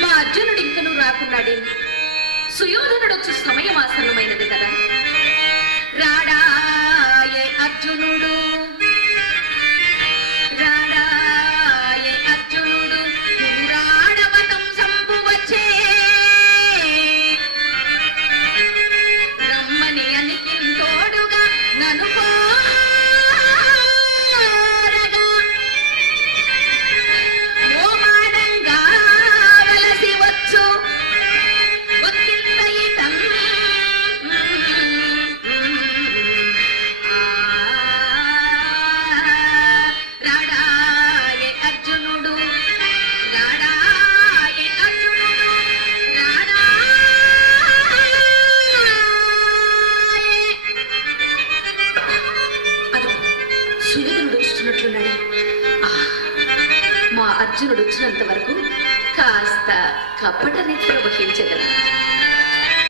మా అర్జునుడు ఇంకనూ రాకున్నాడే. సుయోధనుడు వచ్చి సమయం ఆసన్నమైనది కదా. రాడాయే అర్జునుడు, రాడాయే అర్జునుడు, రాడవతం సంపు వచ్చే రమ్మని అనికి తోడుగా నన్ను మా అర్జునుడు వచ్చినంత వరకు కాస్త కపట నిద్ర వహించగలరు.